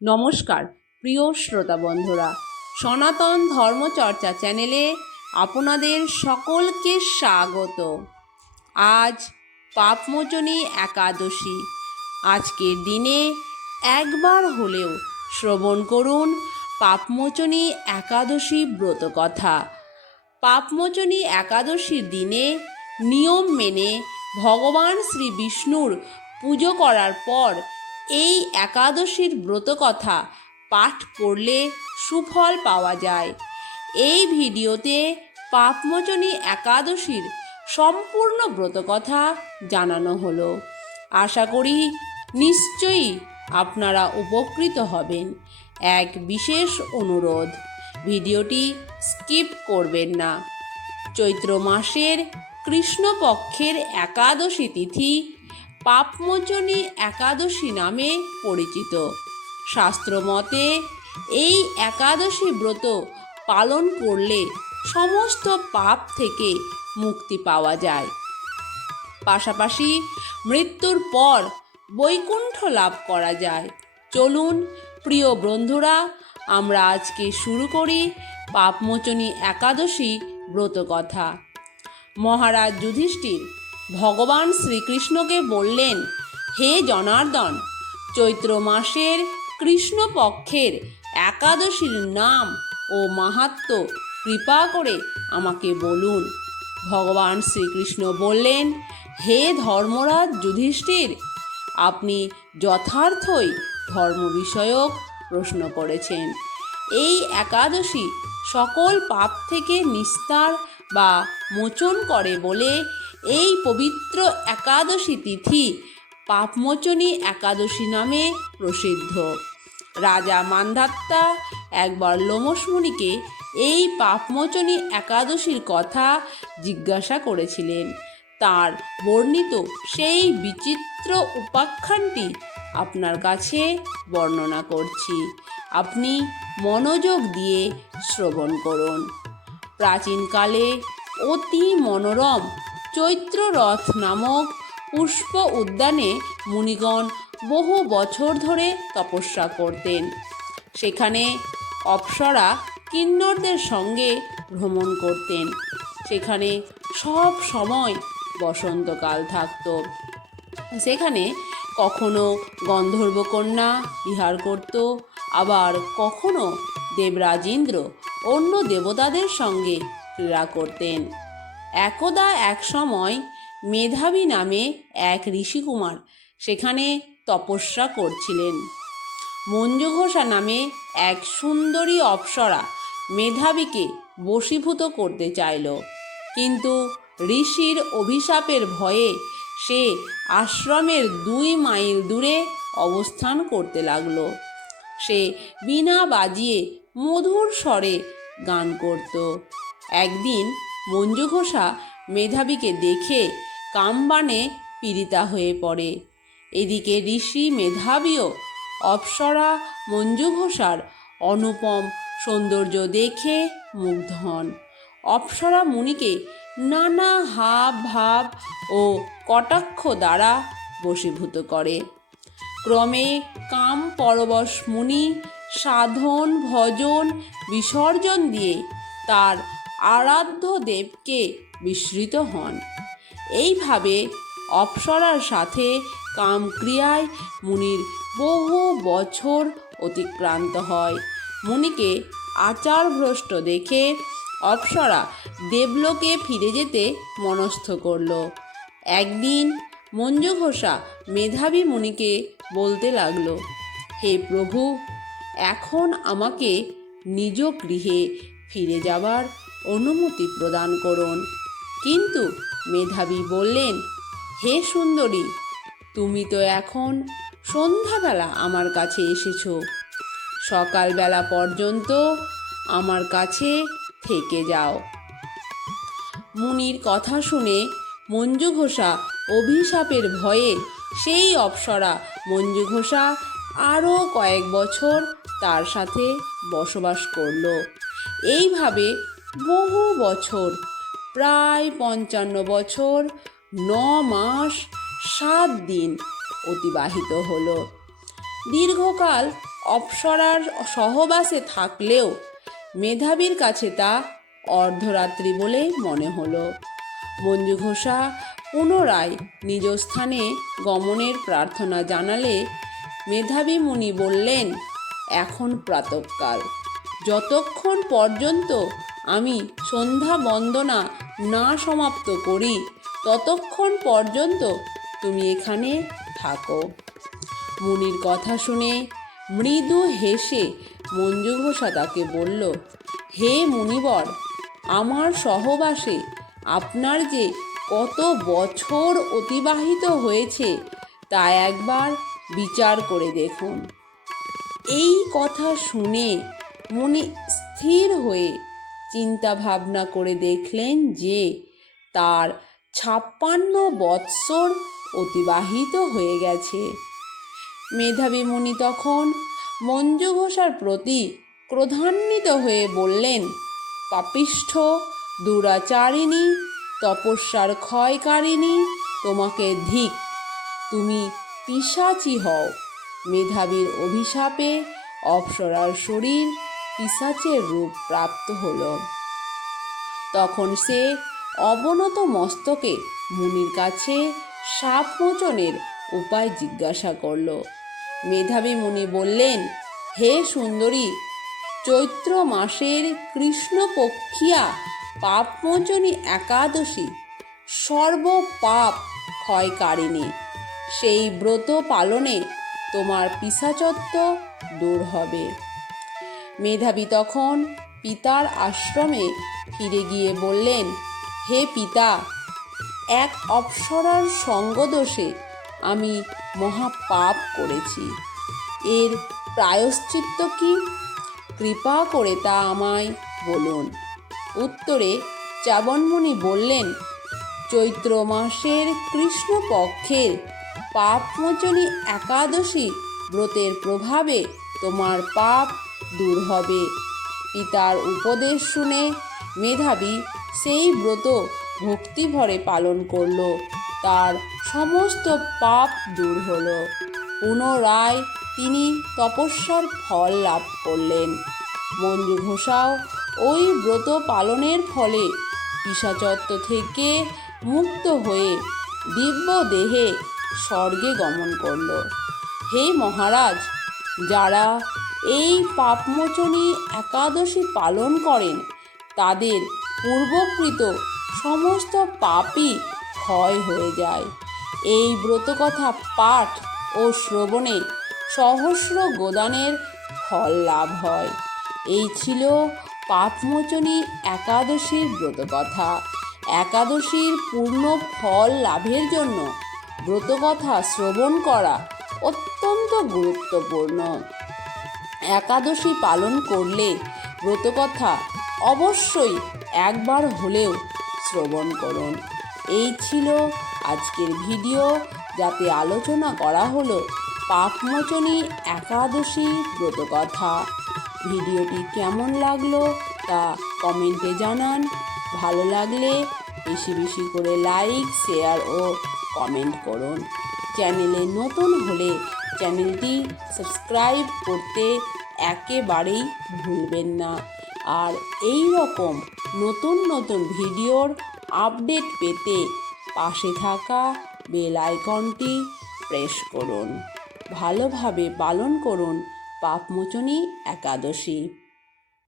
নমস্কার প্রিয় শ্রোতা বন্ধুরা, সনাতন ধর্মচর্চা চ্যানেলে আপনাদের সকলকে স্বাগত। আজ পাপমোচনী একাদশী। আজকের দিনে একবার হলেও শ্রবণ করুন পাপমোচনী একাদশী ব্রতকথা। পাপমোচনী একাদশীর দিনে নিয়ম মেনে ভগবান শ্রী বিষ্ণুর পুজো করার পর এই একাদশীর ব্রতকথা পাঠ করলে সুফল পাওয়া যায়। এই ভিডিওতে পাপমোচনী একাদশীর সম্পূর্ণ ব্রতকথা জানানো হলো। আশা করি নিশ্চয়ই আপনারা উপকৃত হবেন। এক বিশেষ অনুরোধ, ভিডিওটি স্কিপ করবেন না। চৈত্র মাসের কৃষ্ণপক্ষের একাদশী তিথি পাপমোচনী একাদশী নামে পরিচিত। শাস্ত্রমতে এই একাদশী ব্রত পালন করলে সমস্ত পাপ থেকে মুক্তি পাওয়া যায়, পাশাপাশি মৃত্যুর পর বৈকুণ্ঠ লাভ করা যায়। চলুন প্রিয় বন্ধুরা, আমরা আজকে শুরু করি পাপমোচনী একাদশী ব্রতকথা। মহারাজ যুধিষ্ঠির ভগবান শ্রীকৃষ্ণকে বললেন, হে জনার্দন, চৈত্র মাসের কৃষ্ণপক্ষের একাদশীর নাম ও মাহাত্ম্য কৃপা করে আমাকে বলুন। ভগবান শ্রীকৃষ্ণ বললেন, হে ধর্মরাজ যুধিষ্ঠির, আপনি যথার্থই ধর্ম বিষয়ক প্রশ্ন করেছেন। এই একাদশী সকল পাপ থেকে নিস্তার বা মোচন করে বলে এই পবিত্র একাদশী তিথি পাপমোচনী একাদশী নামে প্রসিদ্ধ। রাজা মান্ধাত্তা একবার লোমশ মুনিকে এই পাপমোচনী একাদশীর কথা জিজ্ঞাসা করেছিলেন। তার বর্ণিত সেই বিচিত্র উপাখ্যানটি আপনার কাছে বর্ণনা করছি, আপনি মনোযোগ দিয়ে শ্রবণ করুন। প্রাচীনকালে অতি মনোরম চৈত্ররথ নামক পুষ্প উদ্যানে মুনিগণ বহু বছর ধরে তপস্যা করতেন। সেখানে অপ্সরা কিন্নরদের সঙ্গে ভ্রমণ করতেন। সেখানে সব সময় বসন্তকাল থাকত। সেখানে কখনো গন্ধর্বকন্যা বিহার করত, আবার কখনো দেবরাজেন্দ্র অন্য দেবতাদের সঙ্গে ক্রীড়া করতেন। একদা এক সময় মেধাবী নামে এক ঋষিকুমার সেখানে তপস্যা করছিলেন। মঞ্জুঘোষা নামে এক সুন্দরী অপ্সরা মেধাবীকে বশীভূত করতে চাইল, কিন্তু ঋষির অভিশাপের ভয়ে সে আশ্রমের 2 মাইল দূরে অবস্থান করতে লাগল। সে বীণা বাজিয়ে মধুর স্বরে গান করত। একদিন মঞ্জুঘোষা মেধাবীকে দেখে কামবাণে পীড়িতা হয়ে পড়ে। এদিকে ঋষি মেধাবীও অপ্সরা মঞ্জুঘোষার অনুপম সৌন্দর্য দেখে মুগ্ধ হন। অপ্সরা মুনিকে নানা হাব ভাব ও কটাক্ষ দ্বারা বশীভূত করে। ক্রমে কাম পরবশ মুনি সাধন ভজন বিসর্জন দিয়ে তার আরাধ্য দেবকে বিস্মৃত হন। এইভাবে অপ্সরার সাথে কামক্রিয়ায় মুনির বহু বছর অতিক্রান্ত হয়। মুনিকে আচারভ্রষ্ট দেখে অপ্সরা দেবলোকে ফিরে যেতে মনস্থ করল। একদিন মঞ্জুঘোষা মেধাবী মুনিকে বলতে লাগল, হে প্রভু, এখন আমাকে নিজ গৃহে ফিরে যাবার অনুমতি প্রদান করুন। কিন্তু মেধাবী বললেন, হে সুন্দরী, তুমি তো এখন সন্ধ্যাবেলা আমার কাছে এসেছো, সকালবেলা পর্যন্ত আমার কাছে থেকে যাও। মুনির কথা শুনে মঞ্জুঘোষা অভিশাপের ভয়ে সেই অপ্সরা মঞ্জুঘোষা আরও কয়েক বছর তার সাথে বসবাস করল। এইভাবে বহু বছর, প্রায় 55 বছর 9 মাস 7 দিন অতিবাহিত হলো। দীর্ঘকাল অপ্সরার সহবাসে থাকলেও মেধাবীর কাছে তা অর্ধরাত্রি বলে মনে হলো। মঞ্জু ঘোষা পুনরায় নিজ স্থানে গমনের প্রার্থনা জানালে মেধাবী মুনি বললেন, এখন প্রাতঃকাল, যতক্ষণ পর্যন্ত আমি সন্ধ্যা বন্দনা না সমাপ্ত করি ততক্ষণ পর্যন্ত তুমি এখানে থাকো। মুনির কথা শুনে মৃদু হেসে মঞ্জু ঘোষা তাকে বলল, হে মুনিবর, আমার সহবাসে আপনার যে কত বছর অতিবাহিত হয়েছে তা একবার বিচার করে দেখুন। এই কথা শুনে মুনি স্থির হয়ে চিন্তা ভাবনা করে দেখলেন যে তার 56 বৎসর অতিবাহিত হয়ে গেছে। মেধাবী মুনি তখন মঞ্জু ঘোষার প্রতি ক্রোধান্বিত হয়ে বললেন, পাপিষ্ঠ, দুরাচারিণী, তপস্যার ক্ষয়কারিণী, তোমাকে ধিক, তুমি পিশাচী হও। মেধাবীর অভিশাপে অপ্সরার শরীর পিশাচের রূপ প্রাপ্ত হল। তখন সে অবনত মস্তকে মুনির কাছে সাপ মোচনের উপায় জিজ্ঞাসা করল। মেধাবী মুনি বললেন, হে সুন্দরী, চৈত্র মাসের কৃষ্ণপক্ষিয়া পাপমোচনী একাদশী সর্বপাপ ক্ষয়কারিণী। সেই ব্রত পালনে তোমার পিশাচত্ব দূর হবে। মেধাবী তখন পিতার আশ্রমে ফিরে গিয়ে বললেন, হে পিতা, এক অপ্সরার সঙ্গদোষে আমি মহাপাপ করেছি। এর প্রায়শ্চিত্ত কি? কৃপা করে তা আমায় বলুন। উত্তরে চ্যবনমুনি বললেন, চৈত্র মাসের কৃষ্ণপক্ষের পাপমোচনী একাদশী ব্রতের প্রভাবে তোমার পাপ দূর হবে। পিতার উপদেশ শুনে মেধাবী সেই ব্রত ভক্তিভরে পালন করল। তার সমস্ত পাপ দূর হল। পুনরায় তিনি তপস্যার ফল লাভ করলেন। মঞ্জু ঘোষাও ওই ব্রত পালনের ফলে পিশাচত্ব থেকে মুক্ত হয়ে দিব্য দেহে স্বর্গে গমন করল। হে মহারাজ, যারা এই পাপমোচনী একাদশী পালন করেন তাদের পূর্বকৃত সমস্ত পাপই ক্ষয় হয়ে যায়। এই ব্রতকথা পাঠ ও শ্রবণে সহস্র গোদানের ফল লাভ হয়। এই ছিল পাপমোচনী একাদশীর ব্রতকথা। একাদশীর পূর্ণ ফল লাভের জন্য ব্রতকথা শ্রবণ করা অত্যন্ত গুরুত্বপূর্ণ। একাদশী পালন করলে ব্রতকথা অবশ্যই একবার হলেও শ্রবণ করুন। এই ছিল আজকের ভিডিও, যাতে আলোচনা করা হলো পাপমোচনী একাদশী ব্রতকথা। ভিডিওটি কেমন লাগলো তা কমেন্টে জানান। ভালো লাগলে বেশি বেশি করে লাইক, শেয়ার ও কমেন্ট করুন। চ্যানেলে নতুন হলে চ্যানেলটি সাবস্ক্রাইব করতে একেবারেই ভুলবেন না। আর এই রকম নতুন নতুন ভিডিওর আপডেট পেতে পাশে থাকা বেল আইকনটি প্রেস করুন। ভালোভাবে পালন করুন পাপমোচনী একাদশী।